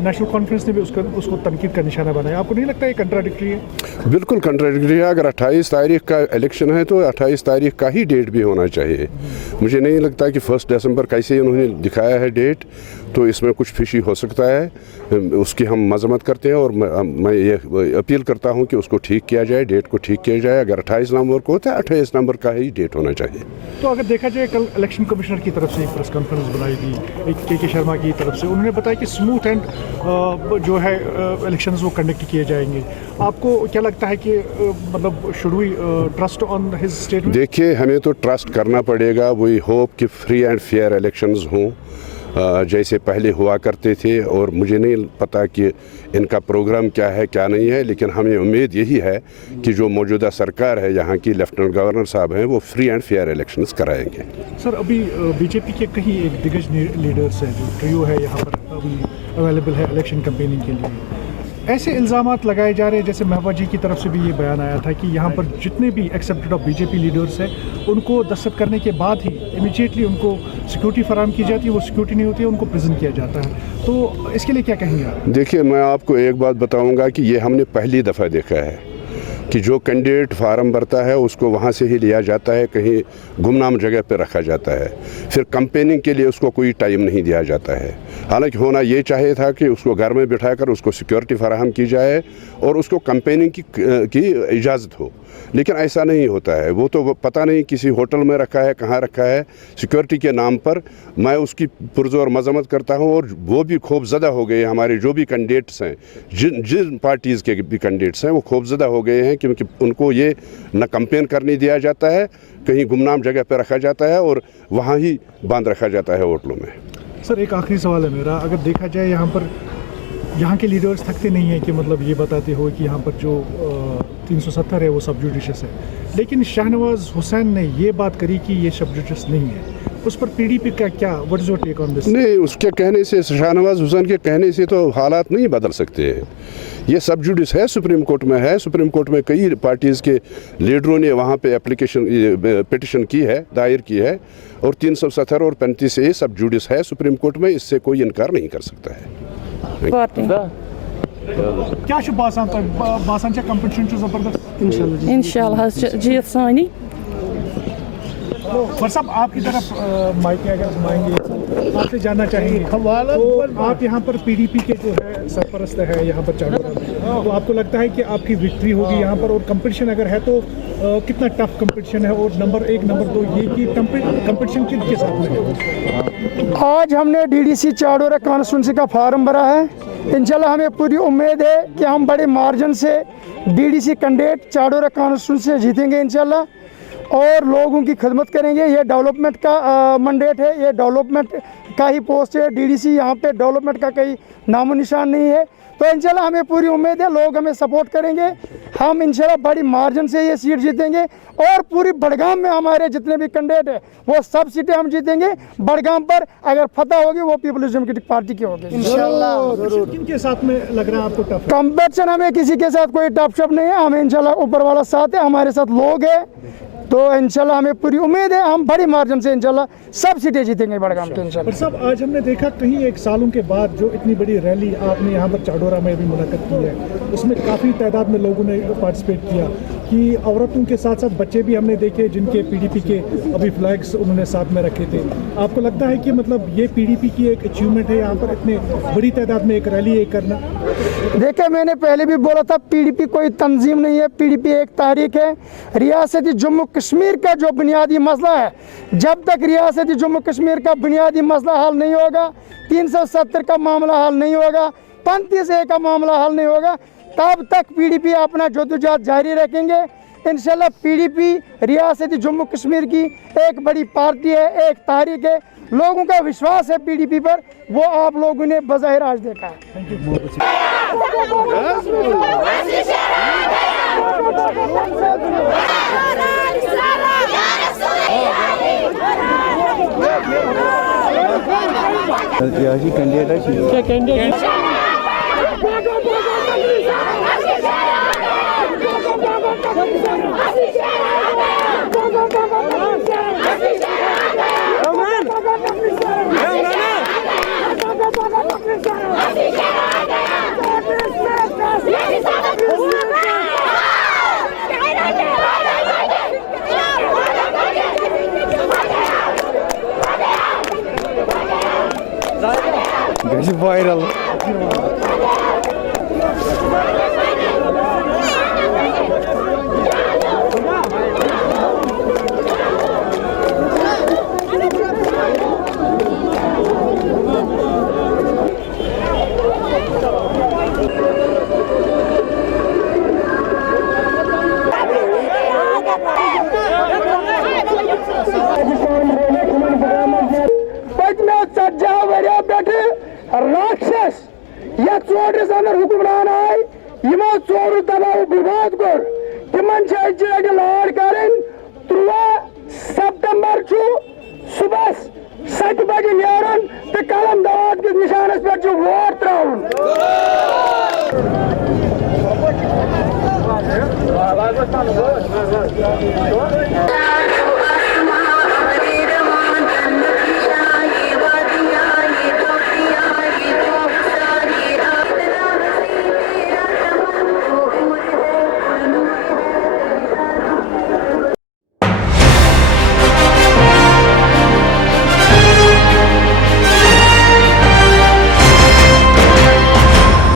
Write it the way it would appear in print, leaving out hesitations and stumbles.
National conference ने भी उसको तनकीद का निशाना बनाया। आपको नहीं लगता ये कंट्राडिक्टरी है? बिल्कुल कंट्राडिक्टरी है। अगर 28 तारीख का इलेक्शन है तो 28 तारीख का ही डेट भी होना चाहिए। मुझे नहीं लगता कि 1 दिसंबर कैसे उन्होंने दिखाया है डेट, तो इसमें कुछ फिशी हो सकता है। उसकी हम मजम्मत करते हैं और मैं ये अपील करता हूं कि उसको ठीक किया जाए, डेट को ठीक किया जाए। अगर 28 नवंबर को होता है 28 नवंबर का ही डेट होना चाहिए। तो अगर देखा जाए, कल इलेक्शन कमिश्नर की तरफ से एक प्रेस कॉन्फ्रेंस बनाई गई के शर्मा की तरफ से, उन्होंने बताया कि स्मूथ एंड जो है इलेक्शंस वो कंडक्ट किए जाएंगे। आपको क्या लगता है कि मतलब should we trust on his statement? देखिए, हमें तो ट्रस्ट करना पड़ेगा। वी होप कि फ्री एंड फेयर इलेक्शंस हों जैसे पहले हुआ करते थे। और मुझे नहीं पता कि इनका प्रोग्राम क्या है क्या नहीं है, लेकिन हमें उम्मीद यही है कि जो मौजूदा सरकार है, यहाँ की लेफ्टिनेंट गवर्नर साहब हैं, वो फ्री एंड फेयर इलेक्शंस कराएंगे। सर, अभी बीजेपी के कहीं एक दिग्गज लीडर्स हैं, जो ट्रियो है यहाँ पर अभी अवेलेबल है इलेक्शन कैंपेनिंग के लिए। ऐसे इल्ज़ामात लगाए जा रहे हैं, जैसे महबूबा जी की तरफ से भी ये बयान आया था कि यहाँ पर जितने भी एक्सेप्टेड ऑफ बीजेपी लीडर्स हैं, उनको दस्तखत करने के बाद ही इमीडिएटली उनको सिक्योरिटी फराहम की जाती है। वो सिक्योरिटी नहीं होती है, उनको प्रिजन किया जाता है। तो इसके लिए क्या कहेंगे आप? देखिए, मैं आपको एक बात बताऊंगा कि ये हमने पहली दफ़ा देखा है कि जो कैंडिडेट फार्म भरता है उसको वहाँ से ही लिया जाता है, कहीं गुमनाम जगह पर रखा जाता है। फिर कैंपेनिंग के लिए उसको कोई टाइम नहीं दिया जाता है। हालांकि होना ये चाहिए था कि उसको घर में बिठाकर उसको सिक्योरिटी फराहम की जाए और उसको कैंपेनिंग की इजाज़त हो, लेकिन ऐसा नहीं होता है। वो तो पता नहीं किसी होटल में रखा है, कहाँ रखा है, सिक्योरिटी के नाम पर। मैं उसकी पुरजोर मजम्मत करता हूँ। और वो भी खौफजदा हो गए, हमारे जो भी कैंडिडेट्स हैं, जिन पार्टीज़ के भी कैंडिडेट्स हैं, वो खौफजदा हो गए हैं क्योंकि उनको ये न कैंपेन करने दिया जाता है, कहीं गुमनाम जगह पर रखा जाता है और वहाँ ही बांध रखा जाता है होटलों में। सर, एक आखिरी सवाल है मेरा। अगर देखा जाए, यहाँ के लीडर्स थकते नहीं हैं कि मतलब ये बताते हो कि यहाँ पर जो 370 है वो सब जुडिशियस है, लेकिन शाहनवाज हुसैन ने ये बात करी कि ये सब जुडिशियस नहीं है। उस पर पीडीपी का क्या, what is your take on this? नहीं, उसके कहने से, शाहनवाज हुसैन के कहने से तो हालात नहीं बदल सकते हैं। ये सब जुडिस है, सुप्रीम कोर्ट में है। सुप्रीम कोर्ट में कई पार्टीज़ के लीडरों ने वहाँ पे पिटिशन की है, दायर की है, और 370 और 35 से सब जुडिस है सुप्रीम कोर्ट में। इससे कोई इनकार नहीं कर सकता है। क्या बासान कंपटीशन जबरदस्त इंशाल्लाह जीत सानी। पर साहब, आपकी तरफ माइक अगर घुमाएंगे, आपसे जानना चाहेंगे तो आप यहाँ पर पीडीपी के जो है सरपरस्त है यहाँ पर चाड़ोरा में, तो आपको लगता है कि आपकी विक्ट्री होगी यहाँ पर? और कंपटीशन अगर है तो कितना टफ कंपटीशन है? और नंबर 1 नंबर 2 ये कि कंपटीशन किनके साथ में है? आज हमने डीडीसी चाड़ोरा कॉन्स्टिट्यूंसी का फॉर्म भरा है। इंशाल्लाह हमें पूरी उम्मीद है कि हम बड़े मार्जिन से डीडीसी कैंडिडेट चाड़ोरा कॉन्स्टिट्यूंसी से जीतेंगे इंशाल्लाह, और लोगों की खिदमत करेंगे। ये डेवलपमेंट का मैंडेट है, ये डेवलपमेंट का ही पोस्ट है। डीडीसी यहाँ पे डेवलपमेंट का कहीं नामो निशान नहीं है। तो इंशाल्लाह हमें पूरी उम्मीद है, लोग हमें सपोर्ट करेंगे। हम इंशाल्लाह बड़ी मार्जिन से ये सीट जीतेंगे, और पूरी बड़गाम में हमारे जितने भी कैंडिडेट है वो सब सीटें हम जीतेंगे। बड़गाम पर अगर फतह होगी वो पीपल्स डेमोक्रेटिक पार्टी की होगी इंशाल्लाह। किनके साथ में लग रहा है आपको टफ कंपटीशन? हमें किसी के साथ कोई टफ शप नहीं है। हमें इंशाल्लाह ऊपर वाला साथ है, हमारे साथ लोग हैं। तो इंशाल्लाह हमें पूरी उम्मीद है, हम बड़ी मार्जिन से इंशाल्लाह सब सीटें जीतेंगे बड़गाम के इंशाल्लाह। पर साहब, आज हमने देखा कहीं एक सालों के बाद जो इतनी बड़ी रैली आपने यहाँ पर चाड़ोरा में भी मुलाकात की है, उसमें काफ़ी तादाद में लोगों ने पार्टिसिपेट किया कि औरतों के साथ साथ बच्चे भी हमने देखे जिनके पीडीपी के अभी फ्लैग्स उन्होंने साथ में रखे थे। आपको लगता है कि मतलब ये पीडीपी की एक अचीवमेंट है यहाँ पर इतने बड़ी तादाद में एक रैली करना? देखिए, मैंने पहले भी बोला था, पीडीपी कोई तंजीम नहीं है, पीडीपी एक तारीख है। रियासती जम्मू कश्मीर का जो बुनियादी मसला है, जब तक रियासती जम्मू कश्मीर का बुनियादी मसला हल नहीं होगा, 370 का मामला हल नहीं होगा, 35A का मामला हल नहीं होगा, तब तक पीडीपी अपना जद्दोजहद जारी रखेंगे। इंशाल्लाह पीडीपी रियासती जम्मू कश्मीर की एक बड़ी पार्टी है, एक तारीख है। लोगों का विश्वास है पीडीपी पर, वो आप लोगों ने बज़ाहिर आज देखा है। कैंडिडेट वायरल पचमो 40 वरियों पे राक्षस या चोरस अंदर हुक्मरान आए यमो चोर दबाव बर्बाद कर तिमन लाड कर 13 सितंबर सुबह 7 बजे नीरन तो कलम दवात किस निशानस पे वोट त्राउन